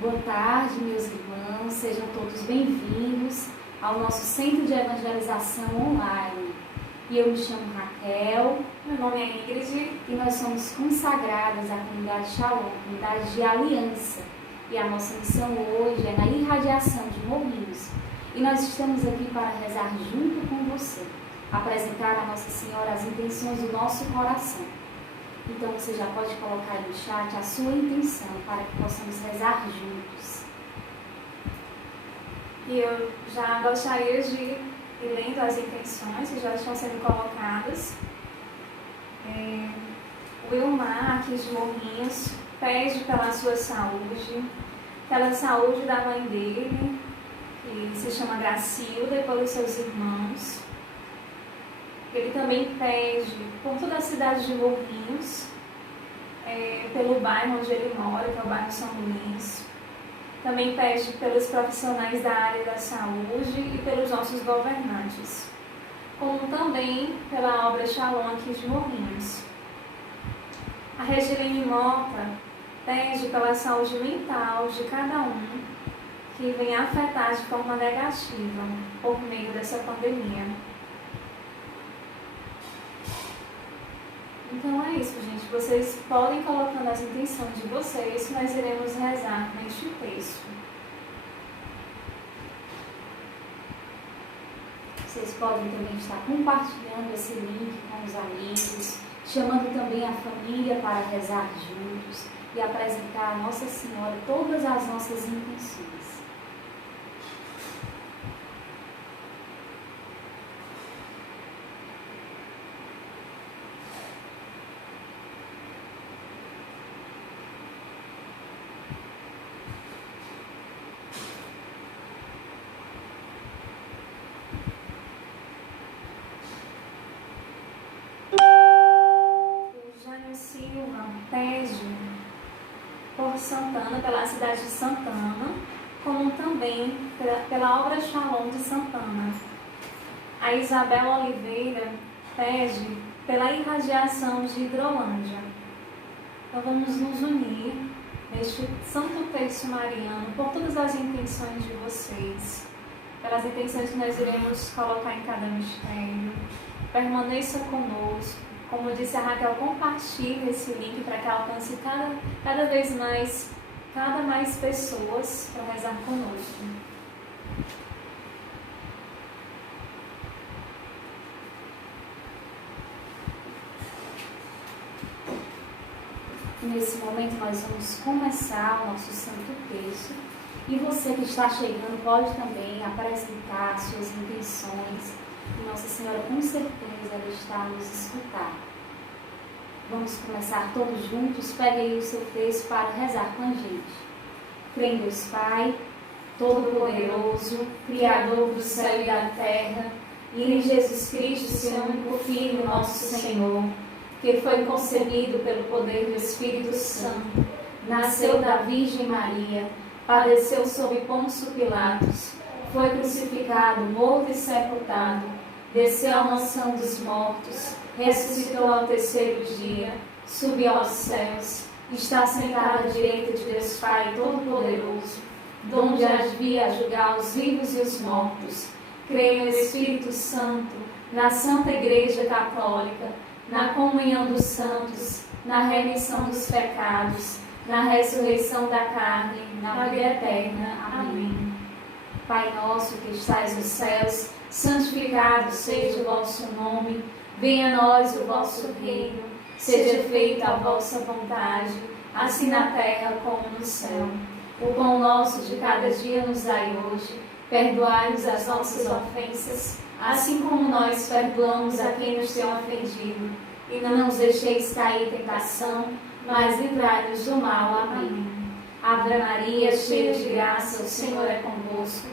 Boa tarde, meus irmãos, sejam todos bem-vindos ao nosso Centro de Evangelização online. E eu me chamo Raquel, meu nome é Ingrid e nós somos consagradas à comunidade Shalom, comunidade de aliança. E a nossa missão hoje é na irradiação de morrinhos. E nós estamos aqui para rezar junto com você, apresentar a Nossa Senhora as intenções do nosso coração. Então você já pode colocar aí no chat a sua intenção para que possamos rezar juntos. E eu já gostaria de ir lendo as intenções que já estão sendo colocadas. O Wilmar, aqui de Morrinhos, pede pela sua saúde, pela saúde da mãe dele, que se chama Gracilda, e pelos seus irmãos. Ele também pede por toda a cidade de Morrinhos, pelo bairro onde ele mora, que é o bairro São Luís. Também pede pelos profissionais da área da saúde e pelos nossos governantes, como também pela obra Shalom aqui de Morrinhos. A Regilene Mota pede pela saúde mental de cada um que venha afetar de forma negativa por meio dessa pandemia. Então é isso, gente. Vocês podem ir colocando as intenções de vocês, que nós iremos rezar neste texto. Vocês podem também estar compartilhando esse link com os amigos, chamando também a família para rezar juntos e apresentar a Nossa Senhora todas as nossas intenções. Silva pede por Santana, pela cidade de Santana, como também pela obra Shalom de Santana. A Isabel Oliveira pede pela irradiação de Hidrolândia. Então vamos nos unir neste Santo Terço Mariano por todas as intenções de vocês, pelas intenções que nós iremos colocar em cada mistério. Permaneça conosco. Como disse a Raquel, compartilhe esse link para que alcance cada vez mais, pessoas para rezar conosco. Nesse momento nós vamos começar o nosso Santo Terço. E você que está chegando pode também apresentar suas intenções. E Nossa Senhora com certeza ela está a nos escutar. Vamos começar todos juntos. Pegue aí o seu texto para rezar com a gente. Creio em Deus Pai, Todo-Poderoso, Criador do céu e da terra, e em Jesus Cristo, seu único Filho, nosso Senhor, que foi concebido pelo poder do Espírito Santo, nasceu da Virgem Maria, padeceu sob Pôncio Pilatos, foi crucificado, morto e sepultado, desceu à mansão dos mortos, ressuscitou ao terceiro dia, subiu aos céus, está sentado à direita de Deus Pai Todo-Poderoso, donde havia julgar os vivos e os mortos. Creio no Espírito Santo, na Santa Igreja Católica, na comunhão dos santos, na remissão dos pecados, na ressurreição da carne, na vida eterna. Amém. Pai nosso que estais nos céus, santificado seja o vosso nome, venha a nós o vosso reino, seja feita a vossa vontade, assim na terra como no céu. O pão nosso de cada dia nos dai hoje, perdoai-nos as nossas ofensas, assim como nós perdoamos a quem nos tem ofendido. E não nos deixeis cair em tentação, mas livrai-nos do mal. Amém. Ave Maria, cheia de graça, o Senhor é convosco.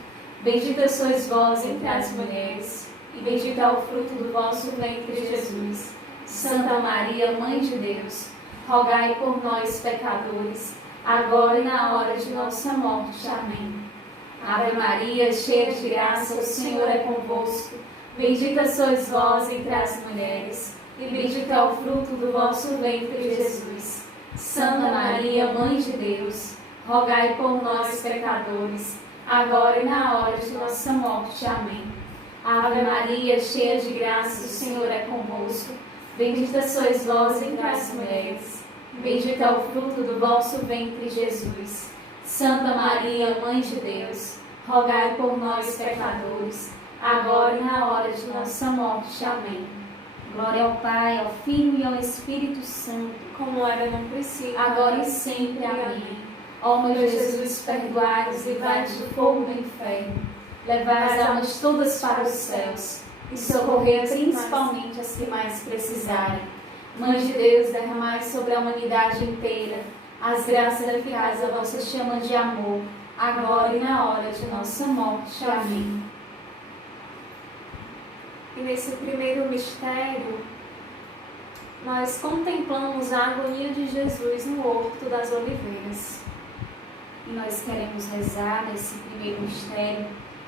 Bendita sois vós entre as mulheres, e bendito é o fruto do vosso ventre, Jesus. Santa Maria, Mãe de Deus, rogai por nós, pecadores, agora e na hora de nossa morte. Amém. Ave Maria, cheia de graça, o Senhor é convosco. Bendita sois vós entre as mulheres, e bendito é o fruto do vosso ventre, Jesus. Santa Maria, Mãe de Deus, rogai por nós, pecadores, agora e na hora de nossa morte. Amém. Ave Maria, cheia de graça, o Senhor é convosco. Bendita sois vós entre as mulheres, bendito é o fruto do vosso ventre, Jesus. Santa Maria, Mãe de Deus, rogai por nós, pecadores, agora e na hora de nossa morte. Amém. Glória ao Pai, ao Filho e ao Espírito Santo, como era no princípio, agora e sempre. Amém. Ó meu Jesus, perdoai-nos, livrai-nos do fogo do inferno, levai as almas todas para os céus e socorrei principalmente as que mais precisarem. Mãe de Deus, derramai sobre a humanidade inteira as graças eficazes da vossa chama de amor, agora e na hora de nossa morte. Amém. E nesse primeiro mistério, nós contemplamos a agonia de Jesus no Horto das Oliveiras. E nós queremos rezar nesse primeiro mistério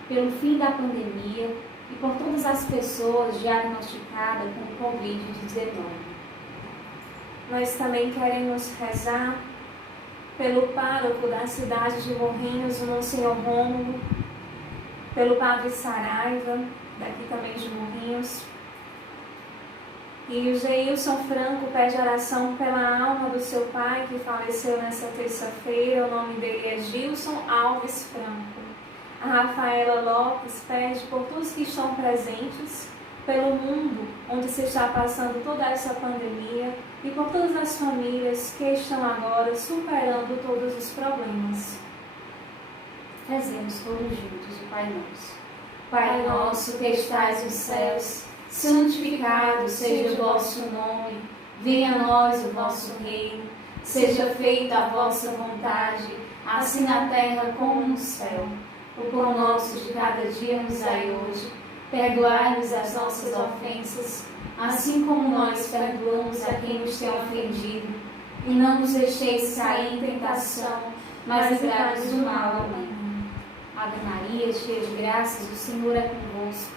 pelo fim da pandemia e por todas as pessoas diagnosticadas com Covid-19. Nós também queremos rezar pelo pároco da cidade de Morrinhos, o Monsenhor Rômulo, pelo padre Saraiva, daqui também de Morrinhos. E o Geilson Franco pede oração pela alma do seu pai, que faleceu nessa terça-feira. O nome dele é Gilson Alves Franco. A Rafaela Lopes pede por todos que estão presentes, pelo mundo onde se está passando toda essa pandemia e por todas as famílias que estão agora superando todos os problemas. Rezemos todos juntos o Pai Nosso. Pai nosso que estais nos céus, santificado seja o vosso nome, venha a nós o vosso reino, seja feita a vossa vontade, assim na terra como no céu. O pão nosso de cada dia nos dai hoje, perdoai-nos as nossas ofensas, assim como nós perdoamos a quem nos tem ofendido, e não nos deixeis cair em tentação, mas livrai-nos do mal. Amém. Ave Maria, cheia de graças, o Senhor é convosco.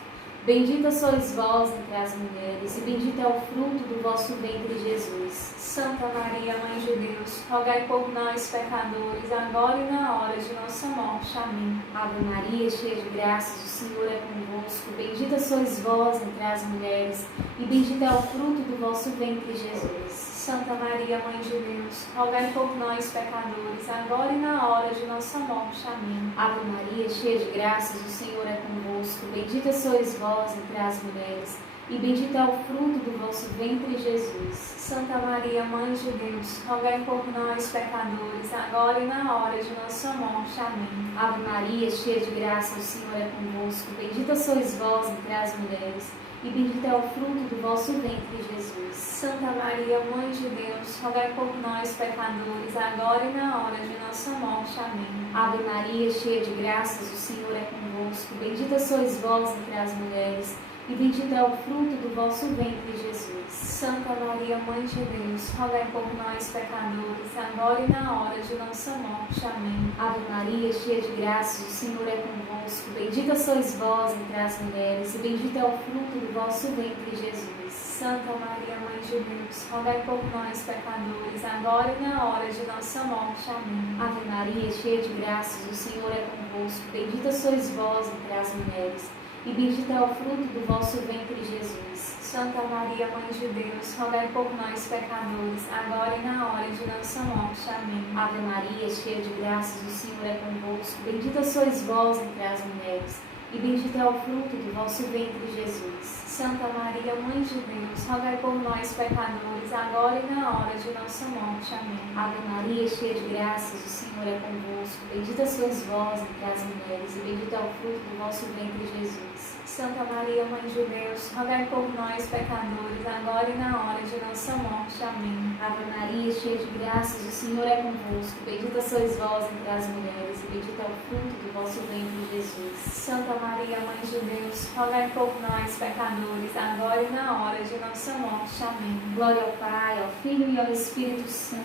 Bendita sois vós entre as mulheres, e bendito é o fruto do vosso ventre, Jesus. Santa Maria, Mãe de Deus, rogai por nós, pecadores, agora e na hora de nossa morte. Amém. Ave Maria, cheia de graças, o Senhor é convosco. Bendita sois vós entre as mulheres, e bendito é o fruto do vosso ventre, Jesus. Santa Maria, Mãe de Deus, rogai por nós, pecadores, agora e na hora de nossa morte. Amém. Ave Maria, cheia de graças, o Senhor é convosco. Bendita sois vós entre as mulheres, e bendito é o fruto do vosso ventre, Jesus. Santa Maria, Mãe de Deus, rogai por nós, pecadores, agora e na hora de nossa morte. Amém. Ave Maria, cheia de graça, o Senhor é convosco. Bendita sois vós entre as mulheres, e bendito é o fruto do vosso ventre, Jesus. Santa Maria, Mãe de Deus, rogai por nós, pecadores, agora e na hora de nossa morte. Amém. Ave Maria, cheia de graças, o Senhor é convosco. Bendita sois vós entre as mulheres, e bendito é o fruto do vosso ventre, Jesus. Santa Maria, Mãe de Deus, rogai por nós, pecadores, agora e na hora de nossa morte. Amém. Ave Maria, cheia de graças, o Senhor é convosco. Bendita sois vós entre as mulheres, e bendito é o fruto do vosso ventre, Jesus. Santa Maria, Mãe de Deus, rogai por nós, pecadores, agora e na hora de nossa morte. Amém. Ave Maria, cheia de graças, o Senhor é convosco. Bendita sois vós entre as mulheres, e bendito é o fruto do vosso ventre, Jesus. Santa Maria, Mãe de Deus, rogai por nós, pecadores, agora e na hora de nossa morte. Amém. Ave Maria, cheia de graças, o Senhor é convosco. Bendita sois vós entre as mulheres, e bendito é o fruto do vosso ventre, Jesus. Santa Maria, Mãe de Deus, rogai por nós, pecadores, agora e na hora de nossa morte. Amém. Ave Maria, cheia de graças, o Senhor é convosco. Bendita sois vós entre as mulheres, e bendito é o fruto do vosso ventre, Jesus. Santa Maria, Mãe de Deus, rogai por nós, pecadores, agora e na hora de nossa morte. Amém. Ave Maria, cheia de graças, o Senhor é convosco. Bendita sois vós entre as mulheres, e bendito é o fruto do vosso ventre, Jesus. Santa Maria, Mãe de Deus, rogai por nós, pecadores, agora e na hora de nossa morte. Amém. Glória ao Pai, ao Filho e ao Espírito Santo,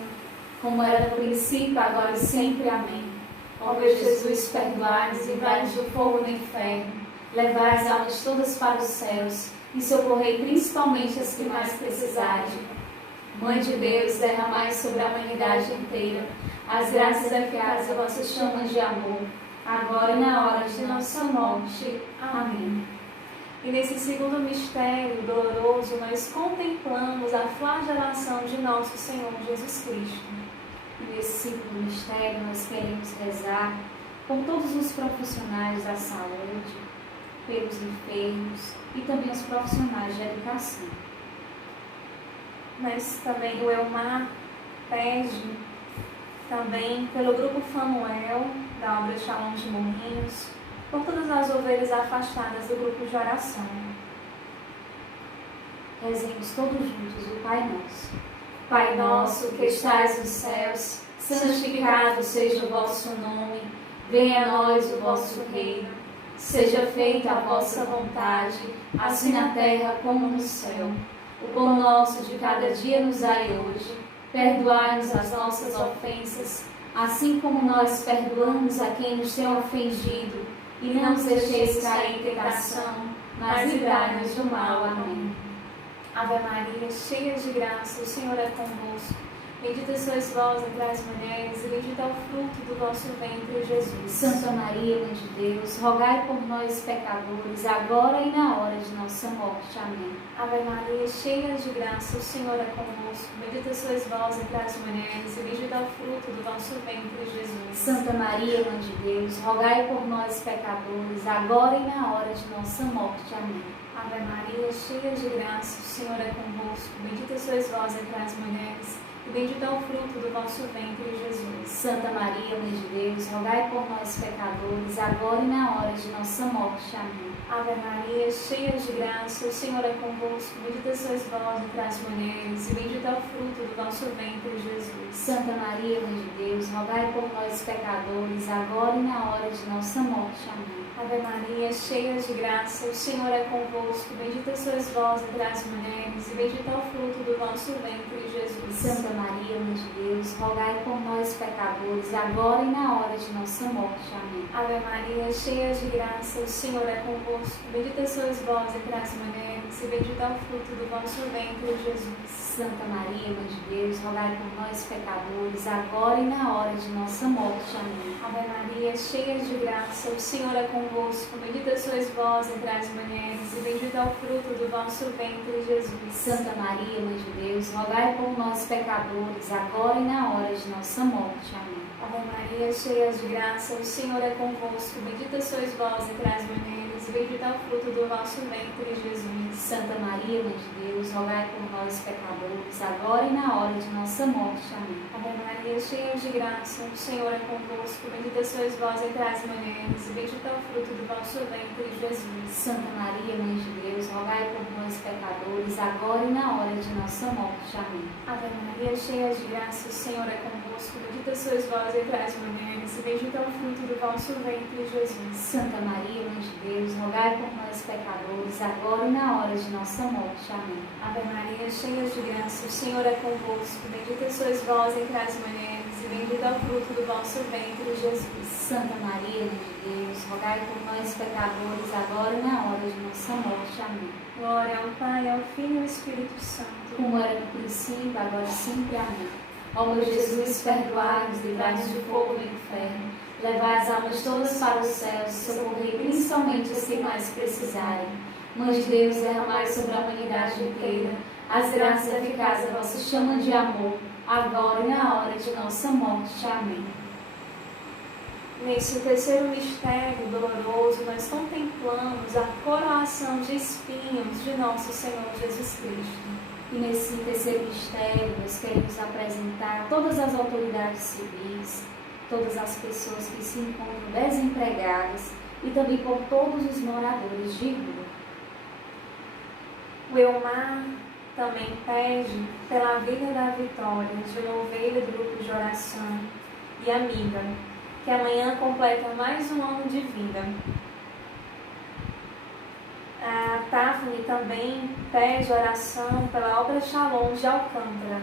como era no princípio, agora e sempre. Amém. Ó meu Jesus, perdoai-nos, livrai-nos do fogo do inferno, levai as almas todas para os céus e socorrei principalmente as que mais precisarem. Mãe de Deus, derramai sobre a humanidade inteira as graças eficazes da vossa chama de amor, agora e na hora de nossa morte. Amém. E nesse segundo mistério doloroso, nós contemplamos a flagelação de nosso Senhor Jesus Cristo. E nesse segundo mistério, nós queremos rezar com todos os profissionais da saúde, pelos enfermos e também os profissionais de educação. Mas também o Elmar pede também pelo grupo Fanuel, da obra Shalom de Morrinhos, por todas as ovelhas afastadas do grupo de oração. Rezemos todos juntos o Pai Nosso. Pai nosso, que estais nos céus, santificado seja o vosso nome, venha a nós o vosso reino, seja feita a vossa vontade, assim na terra como no céu. O pão nosso de cada dia nos dai hoje, perdoai-nos as nossas ofensas, assim como nós perdoamos a quem nos tem ofendido, e não nos deixeis cair em tentação, mas livrai-nos do mal. Amém. Ave Maria, cheia de graça, o Senhor é convosco. Bendita sois vós entre as mulheres, e bendito é o fruto do vosso ventre, Jesus. Santa Maria, Mãe de Deus, rogai por nós, pecadores, agora e na hora de nossa morte. Amém. Ave Maria, cheia de graça, o Senhor é convosco. Bendita sois vós entre as mulheres, e bendito é o fruto do vosso ventre, Jesus. Santa Maria, Mãe de Deus, rogai por nós, pecadores, agora e na hora de nossa morte. Amém. Ave Maria, cheia de graça, o Senhor é convosco. Bendita sois vós entre as mulheres, e bendito é o fruto do vosso ventre, Jesus. Santa Maria, Mãe de Deus, rogai por nós, pecadores, agora e na hora de nossa morte. Amém. Ave Maria, cheia de graça, o Senhor é convosco. Bendita sois vós entre as mulheres, e bendito é o fruto do vosso ventre, Jesus. Santa Maria, Mãe de Deus, rogai por nós, pecadores, agora e na hora de nossa morte. Amém. Ave Maria, cheia de graça, o Senhor é convosco. Bendita sois vós entre as mulheres, e bendito é o fruto do vosso ventre, Jesus. Santa Maria, Mãe de Deus, rogai por nós, pecadores, agora e na hora de nossa morte. Amém. Ave Maria, cheia de graça, o Senhor é convosco. Bendita sois vós entre as mulheres, e bendito é o fruto do vosso ventre, Jesus. Santa Maria, Mãe de Deus, rogai por nós, pecadores, agora e na hora de nossa morte. Amém. Ave Maria, cheia de graça, o Senhor é convosco. Bendita sois vós entre as mulheres, e bendito é o fruto do vosso ventre, Jesus. Santa Maria, Mãe de Deus, rogai por nós, pecadores, agora e na hora de nossa morte. Amém. Ave Maria, cheia de graça, o Senhor é convosco. Bendita sois vós entre as mulheres, e bendito é o fruto do vosso ventre, Jesus. Santa Maria, Mãe de Deus, rogai por nós, pecadores, agora e na hora de nossa morte. Amém. Ave Maria, cheia de graça, o Senhor é convosco. Bendita sois vós entre as mulheres, e bendito é o fruto do vosso ventre, Jesus. Santa Maria, Mãe de Deus, rogai por nós, pecadores, agora e na hora de nossa morte. Amém. Ave Maria, cheia de graça, o Senhor é convosco. Bendita sois vós entre as mulheres, e bendito é o fruto do vosso ventre, Jesus. Santa Maria, Mãe de Deus, rogai por nós, pecadores, agora e na hora de nossa morte. Amém. Ave Maria, cheia de graça, o Senhor é convosco. Bendita sois vós entre as mulheres, e bendito é o fruto do vosso ventre, Jesus. Santa Maria, Mãe de Deus, rogai por nós, pecadores, agora e na hora de nossa morte. Amém. Glória ao Pai, ao Filho e ao Espírito Santo, como era no princípio, agora e sempre. Amém. Ó meu Jesus, perdoai-nos, livrai-nos do fogo do inferno, levai as almas todas para os céus e socorrei principalmente as que mais precisarem. Mãe de Deus, derramai sobre a humanidade inteira as graças eficazes da vossa chama de amor, agora e na hora de nossa morte. Amém. Nesse terceiro mistério doloroso, nós contemplamos a coroação de espinhos de nosso Senhor Jesus Cristo. E nesse terceiro mistério, nós queremos apresentar todas as autoridades civis, todas as pessoas que se encontram desempregadas e também por todos os moradores de rua. O Elmar também pede pela vida da Vitória, de uma ovelha do grupo de oração e amiga, que amanhã completa mais um ano de vida. A Tafne também pede oração pela obra Shalom de Alcântara.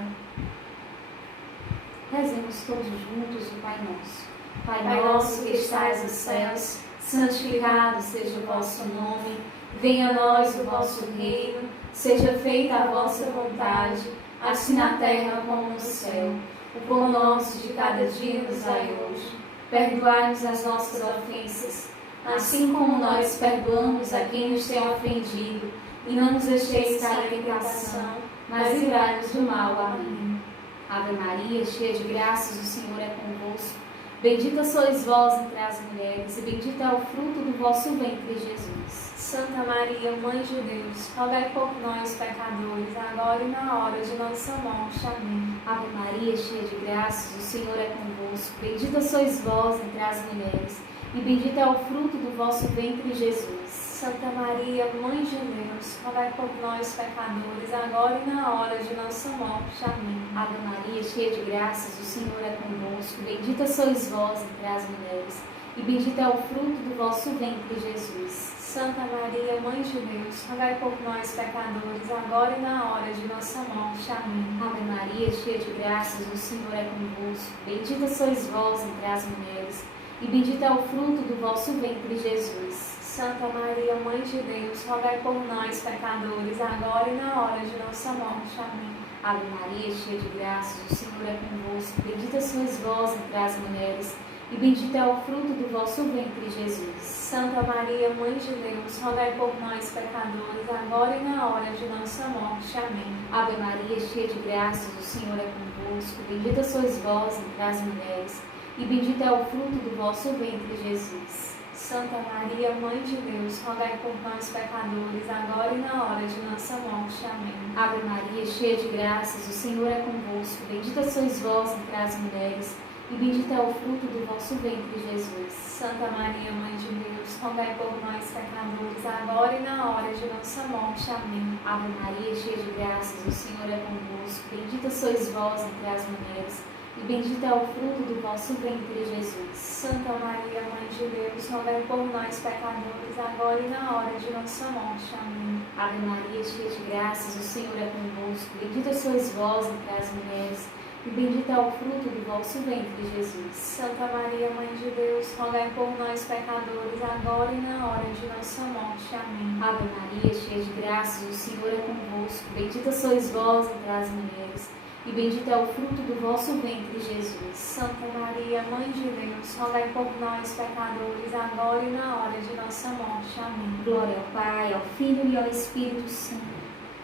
Rezemos todos juntos o Pai Nosso. Pai nosso que estais nos céus, santificado seja o vosso nome. Venha a nós o vosso reino, seja feita a vossa vontade, assim na terra como no céu. O pão nosso de cada dia nos dai hoje. Perdoai-nos as nossas ofensas, assim como nós perdoamos a quem nos tem ofendido. E não nos deixeis cair em tentação, mas livrai-nos do mal. Amém. Ave Maria, cheia de graças, o Senhor é convosco. Bendita sois vós entre as mulheres, e bendito é o fruto do vosso ventre, Jesus. Santa Maria, Mãe de Deus, rogai por nós, pecadores, agora e na hora de nossa morte. Amém. Ave Maria, cheia de graças, o Senhor é convosco. Bendita sois vós entre as mulheres, e bendito é o fruto do vosso ventre, Jesus. Santa Maria, Mãe de Deus, rogai por nós, pecadores, agora e na hora de nossa morte. Amém. Ave Maria, cheia de graças, o Senhor é convosco. Bendita sois vós entre as mulheres, e bendito é o fruto do vosso ventre, Jesus. Santa Maria, Mãe de Deus, rogai por nós, pecadores, agora e na hora de nossa morte. Amém. Ave Maria, cheia de graças, o Senhor é convosco. Bendita sois vós entre as mulheres, e bendito é o fruto do vosso ventre, Jesus. Santa Maria, Mãe de Deus, rogai por nós, pecadores, agora e na hora de nossa morte. Amém. Ave Maria, cheia de graças, o Senhor é convosco. Bendita sois vós entre as mulheres, e bendito é o fruto do vosso ventre, Jesus. Santa Maria, Mãe de Deus, rogai por nós, pecadores, agora e na hora de nossa morte. Amém. Ave Maria, cheia de graças, o Senhor é convosco. Bendita sois vós entre as mulheres, e bendito é o fruto do vosso ventre, Jesus. Santa Maria, Mãe de Deus, rogai por nós, pecadores, agora e na hora de nossa morte. Amém. Ave Maria, cheia de graças, o Senhor é convosco. Bendita sois vós entre as mulheres, e bendito é o fruto do vosso ventre, Jesus. Santa Maria, Mãe de Deus, rogai por nós, pecadores, agora e na hora de nossa morte. Amém. Ave Maria, cheia de graças, o Senhor é convosco. Bendita sois vós entre as mulheres, e bendito é o fruto do vosso ventre, Jesus. Santa Maria, Mãe de Deus, rogai por nós, pecadores, agora e na hora de nossa morte. Amém. Ave Maria, cheia de graças, o Senhor é convosco. Bendita sois vós entre as mulheres, e bendito é o fruto do vosso ventre, Jesus. Santa Maria, Mãe de Deus, rogai por nós, pecadores, agora e na hora de nossa morte. Amém. Ave Maria, cheia de graças, o Senhor é convosco. Bendita sois vós entre as mulheres, e bendito é o fruto do vosso ventre, Jesus. Santa Maria, Mãe de Deus, rogai por nós, pecadores, agora e na hora de nossa morte. Amém. Glória ao Pai, ao Filho e ao Espírito Santo,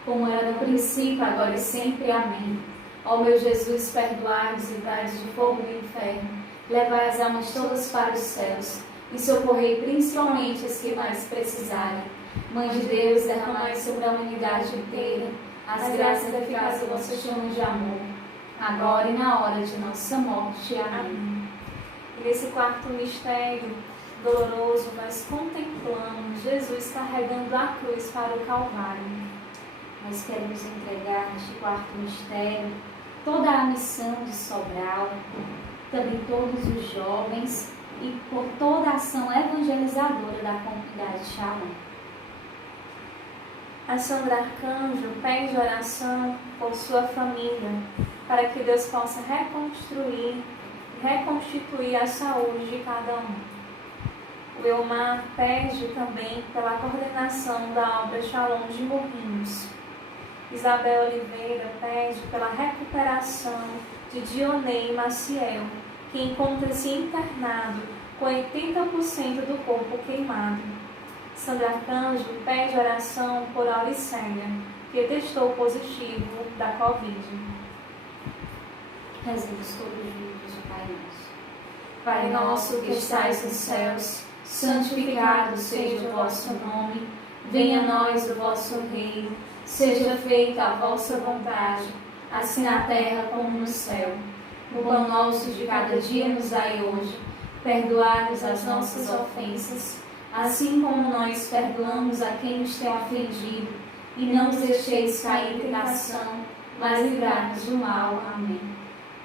como era no princípio, agora e sempre. Amém. Ó meu Jesus, perdoai-nos e livrai-nos de fogo do inferno, levai as almas todas para os céus, e socorrei principalmente as que mais precisarem. Mãe de Deus, derramai sobre a humanidade inteira as graças eficazes da vossa chama de amor, agora e na hora de nossa morte. Amém. E nesse quarto mistério doloroso, nós contemplamos Jesus carregando a cruz para o Calvário. Nós queremos entregar neste quarto mistério toda a missão de Sobral, também todos os jovens e por toda a ação evangelizadora da comunidade Shalom. A Sandra Arcanjo pede oração por sua família, para que Deus possa reconstituir a saúde de cada um. O Elmar pede também pela coordenação da obra Shalom de Morrinhos. Isabel Oliveira pede pela recuperação de Dionei Maciel, que encontra-se internado com 80% do corpo queimado. Sandra Arcanjo pede oração por Auricélia, que testou positivo da Covid. Rezemos todos juntos o Pai Nosso. Pai nosso que estais nos céus, santificado seja o vosso nome. Venha a nós o vosso reino. Seja feita a vossa vontade, assim na terra como no céu. O pão nosso de cada dia nos dai hoje. Perdoai-nos as nossas ofensas, assim como nós perdoamos a quem nos tem ofendido. E não nos deixeis cair em tentação, mas livrai-nos do mal. Amém.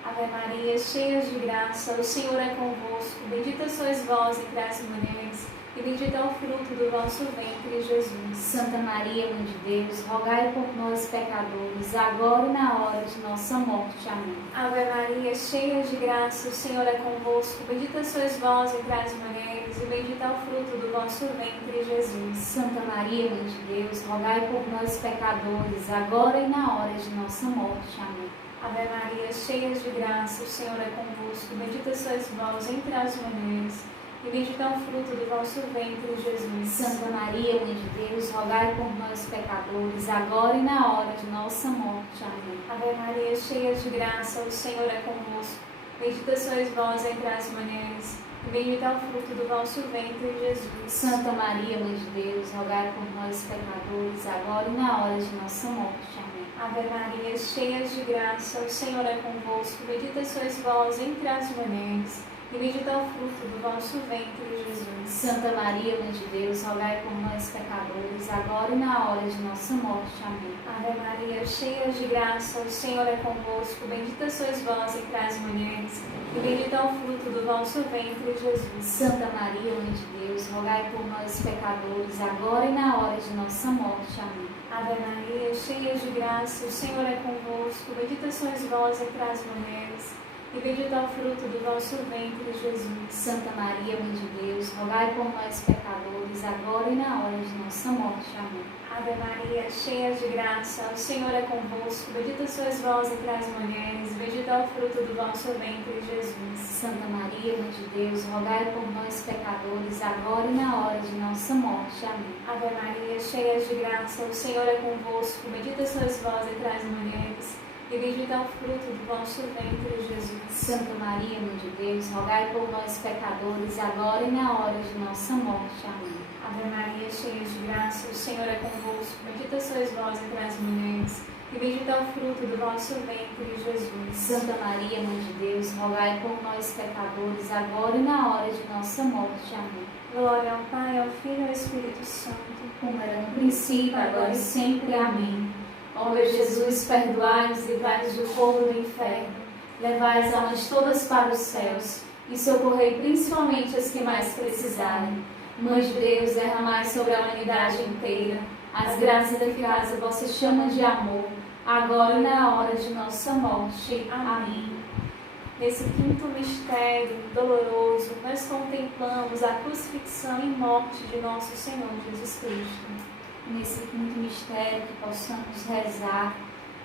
Ave Maria, cheia de graça, o Senhor é convosco. Bendita sois vós entre as mulheres, e bendito é o fruto do vosso ventre, Jesus. Santa Maria, Mãe de Deus, rogai por nós, pecadores, agora e na hora de nossa morte. Amém. Ave Maria, cheia de graça, o Senhor é convosco. Bendita sois vós entre as mulheres, e bendito é o fruto do vosso ventre, Jesus. Santa Maria, Mãe de Deus, rogai por nós, pecadores, agora e na hora de nossa morte. Amém. Ave Maria, cheia de graça, o Senhor é convosco. Bendita sois vós entre as mulheres, e bendito é o fruto do vosso ventre, Jesus. Santa Maria, Mãe de Deus, rogai por nós, pecadores, agora e na hora de nossa morte. Amém. Ave Maria, cheia de graça, o Senhor é convosco. Bendita sois vós entre as mulheres, e bendito é o fruto do vosso ventre, Jesus. Santa Maria, Mãe de Deus, rogai por nós, pecadores, agora e na hora de nossa morte. Amém. Ave Maria, cheia de graça, o Senhor é convosco. Bendita sois vós entre as mulheres, e bendito é o fruto do vosso ventre, Jesus. Santa Maria, Mãe de Deus, rogai por nós, pecadores, agora e na hora de nossa morte. Amém. Ave Maria, cheia de graça, o Senhor é convosco. Bendita sois vós entre as mulheres, e bendito é o fruto do vosso ventre, Jesus. Santa Maria, Mãe de Deus, rogai por nós, pecadores, agora e na hora de nossa morte. Amém. Ave Maria, cheia de graça, o Senhor é convosco. Bendita sois vós entre as mulheres, e bendito é o fruto do vosso ventre, Jesus. Santa Maria, Mãe de Deus, rogai por nós, pecadores, agora e na hora de nossa morte. Amém. Ave Maria, cheia de graça, o Senhor é convosco. Bendita sois vós entre as mulheres, bendito é o fruto do vosso ventre, Jesus. Santa Maria, Mãe de Deus, rogai por nós, pecadores, agora e na hora de nossa morte. Amém. Ave Maria, cheia de graça, o Senhor é convosco. Bendita sois vós entre as mulheres, e bendito é o fruto do vosso ventre, Jesus. Santa Maria, Mãe de Deus, rogai por nós, pecadores, agora e na hora de nossa morte. Amém. Ave Maria, cheia de graça, o Senhor é convosco. Bendita sois vós entre as mulheres, e bendito é o fruto do vosso ventre, Jesus. Santa Maria, Mãe de Deus, rogai por nós, pecadores, agora e na hora de nossa morte. Amém. Glória ao Pai, ao Filho e ao Espírito Santo, como era no princípio, agora e sempre. Amém. Ó meu Jesus, perdoai-nos e livrai-nos do fogo do inferno, levai as almas todas para os céus e socorrei principalmente as que mais precisarem. Mãe de Deus, derramai sobre a humanidade inteira as graças eficazes da vossa chama de amor, agora e na hora de nossa morte. Amém. Nesse quinto mistério doloroso, nós contemplamos a crucifixão e morte de nosso Senhor Jesus Cristo. Nesse quinto mistério, que possamos rezar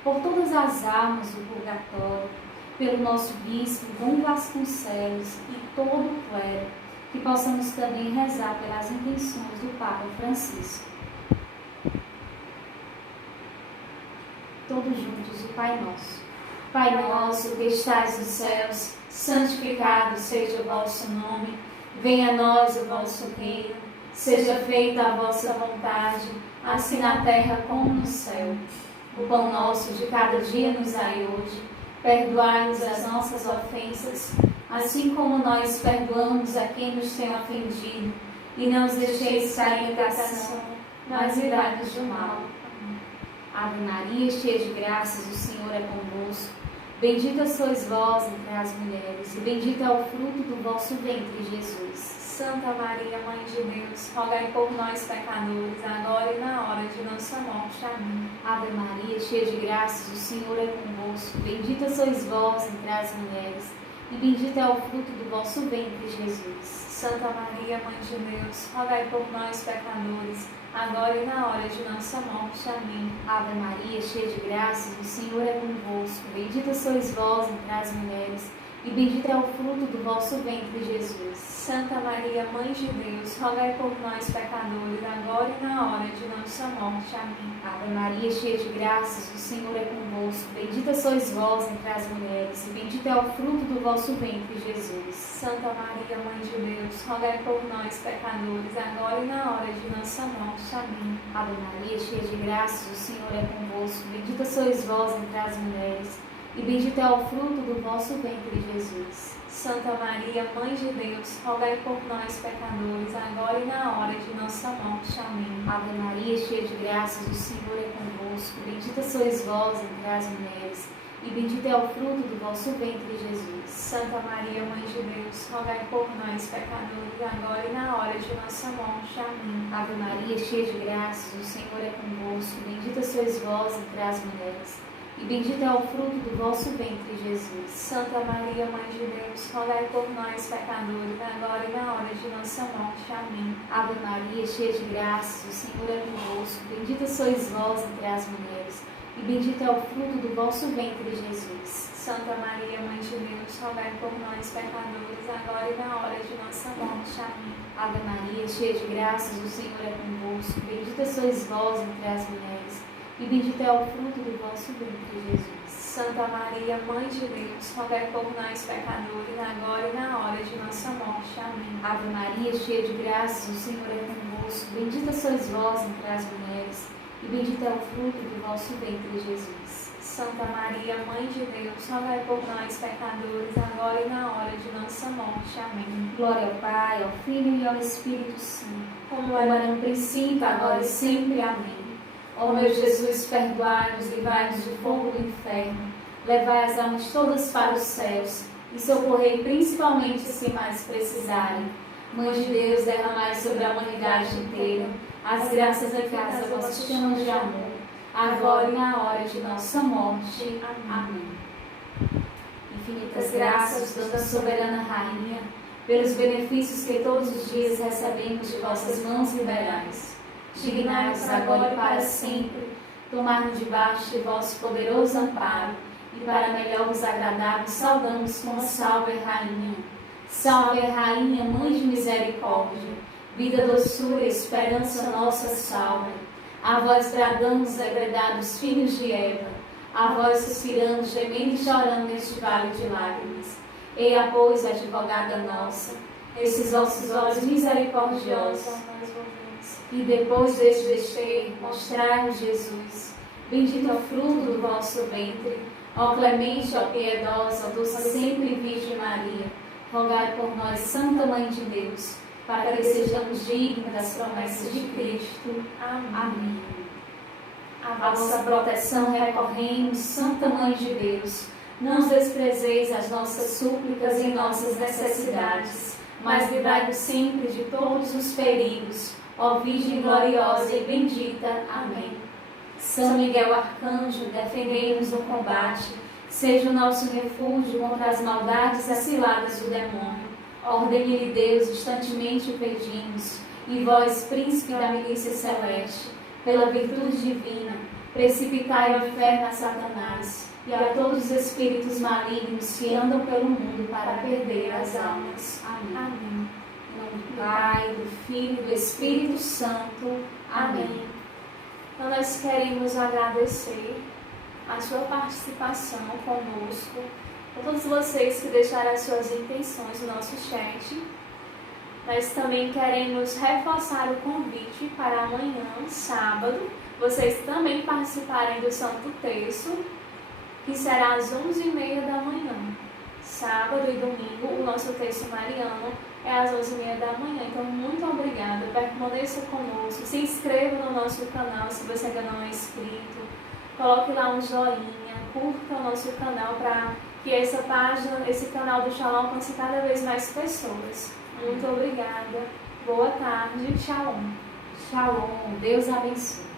por todas as almas do purgatório, pelo nosso bispo Dom Vasconcelos e todo o clero, que possamos também rezar pelas intenções do Papa Francisco. Todos juntos, o Pai Nosso. Pai nosso que estais nos céus, santificado seja o vosso nome, venha a nós o vosso reino, seja feita a vossa vontade, assim na terra como no céu. O pão nosso de cada dia nos dai hoje, perdoai-nos as nossas ofensas, assim como nós perdoamos a quem nos tem ofendido, e não os deixeis cair em tentação, mas livrai-nos do mal. Ave Maria, cheia de graças, o Senhor é convosco. Bendita sois vós entre as mulheres, e bendito é o fruto do vosso ventre, Jesus. Santa Maria, Mãe de Deus, rogai por nós, pecadores, agora e na hora de nossa morte. Amém. Ave Maria, cheia de graças, o Senhor é convosco. Bendita sois vós entre as mulheres, e bendito é o fruto do vosso ventre, Jesus. Santa Maria, Mãe de Deus, rogai por nós, pecadores, agora e na hora de nossa morte. Amém. Ave Maria, cheia de graças, o Senhor é convosco. Bendita sois vós entre as mulheres, e bendito é o fruto do vosso ventre, Jesus. Santa Maria, Mãe de Deus, rogai por nós, pecadores, agora e na hora de nossa morte. Amém. Ave Maria, cheia de graças, o Senhor é convosco. Bendita sois vós entre as mulheres, e bendito é o fruto do vosso ventre, Jesus. Santa Maria, Mãe de Deus, rogai por nós, pecadores, agora e na hora de nossa morte. Amém. Ave Maria, cheia de graças, o Senhor é convosco. Bendita sois vós entre as mulheres, e bendito é o fruto do vosso ventre, Jesus. Santa Maria, Mãe de Deus, rogai por nós, pecadores, agora e na hora de nossa morte. Amém. Ave Maria, cheia de graças, o Senhor é convosco. Bendita sois vós entre as mulheres, e bendito é o fruto do vosso ventre, Jesus. Santa Maria, Mãe de Deus, rogai por nós, pecadores, agora e na hora de nossa morte. Amém. Ave Maria, cheia de graças, o Senhor é convosco. Bendita sois vós entre as mulheres, e bendito é o fruto do vosso ventre, Jesus. Santa Maria, Mãe de Deus, rogai por nós, pecadores, agora e na hora de nossa morte. Amém. Ave Maria, cheia de graças, o Senhor é convosco. Bendita sois vós entre as mulheres, e bendito é o fruto do vosso ventre, Jesus. Santa Maria, Mãe de Deus, rogai por nós, pecadores, agora e na hora de nossa morte. Amém. Ave Maria, cheia de graças, o Senhor é convosco. Bendita sois vós entre as mulheres, e bendito é o fruto do vosso ventre, Jesus. Santa Maria, Mãe de Deus, rogai por nós, pecadores, agora e na hora de nossa morte. Amém. Ave Maria, cheia de graças, o Senhor é convosco. Bendita sois vós entre as mulheres, e bendito é o fruto do vosso ventre, Jesus. Santa Maria, Mãe de Deus, rogai por nós, pecadores, agora e na hora de nossa morte. Amém. Glória ao Pai, ao Filho e ao Espírito Santo, como era no princípio, agora e sempre. Amém. Ó meu Jesus, perdoai-nos, livrai-nos do fogo do inferno, levai as almas todas para os céus e socorrei principalmente os que mais precisarem. Mãe de Deus, derramai sobre a humanidade inteira as graças eficazes a vossas chamas de amor, agora e na hora de nossa morte. Amém. Infinitas graças, Dona Soberana Rainha, pelos benefícios que todos os dias recebemos de vossas mãos liberais. Dignai-vos agora e para sempre tomar-nos debaixo de vosso poderoso amparo, e para melhor vos agradar, vos saudamos com a Salve Rainha. Salve Rainha, Mãe de misericórdia, vida, doçura e esperança nossa, salve. A vós bradamos, degredados filhos de Eva, a vós suspiramos, gemendo e chorando neste vale de lágrimas. Eia, pois, advogada nossa, esses vossos olhos misericordiosos, e depois deste desterro, mostrai-nos Jesus. Bendito é o fruto do vosso ventre. Ó clemente, ó piedosa, ó doce sempre Virgem Maria, rogai por nós, Santa Mãe de Deus, para que sejamos dignos das promessas de Cristo. Amém. A vossa proteção recorremos, Santa Mãe de Deus. Não desprezeis as nossas súplicas e nossas necessidades, mas livrai-nos sempre de todos os perigos. Ó Virgem gloriosa e bendita. Amém. São Miguel Arcanjo, defendei-nos no combate, seja o nosso refúgio contra as maldades e as ciladas do demônio. Ordene-lhe Deus, instantemente o pedimos, e vós, príncipe da milícia celeste, pela virtude divina, precipitai ao inferno a Satanás e a todos os espíritos malignos que andam pelo mundo para perder as almas. Amém. Amém. Em nome do Pai, do Filho e do Espírito Santo. Amém. Então nós queremos agradecer a sua participação conosco, a todos vocês que deixaram as suas intenções no nosso chat. Nós também queremos reforçar o convite para amanhã, sábado, vocês também participarem do Santo Terço, que será às 11h30 da manhã. Sábado e domingo, o nosso Terço Mariano é às 11h30 da manhã. Então, muito obrigada. Permaneça conosco. Se inscreva no nosso canal se você ainda não é inscrito. Coloque lá um joinha, curta o nosso canal para que essa página, esse canal do Shalom alcance cada vez mais pessoas. Muito obrigada. Boa tarde. Shalom. Shalom. Deus abençoe.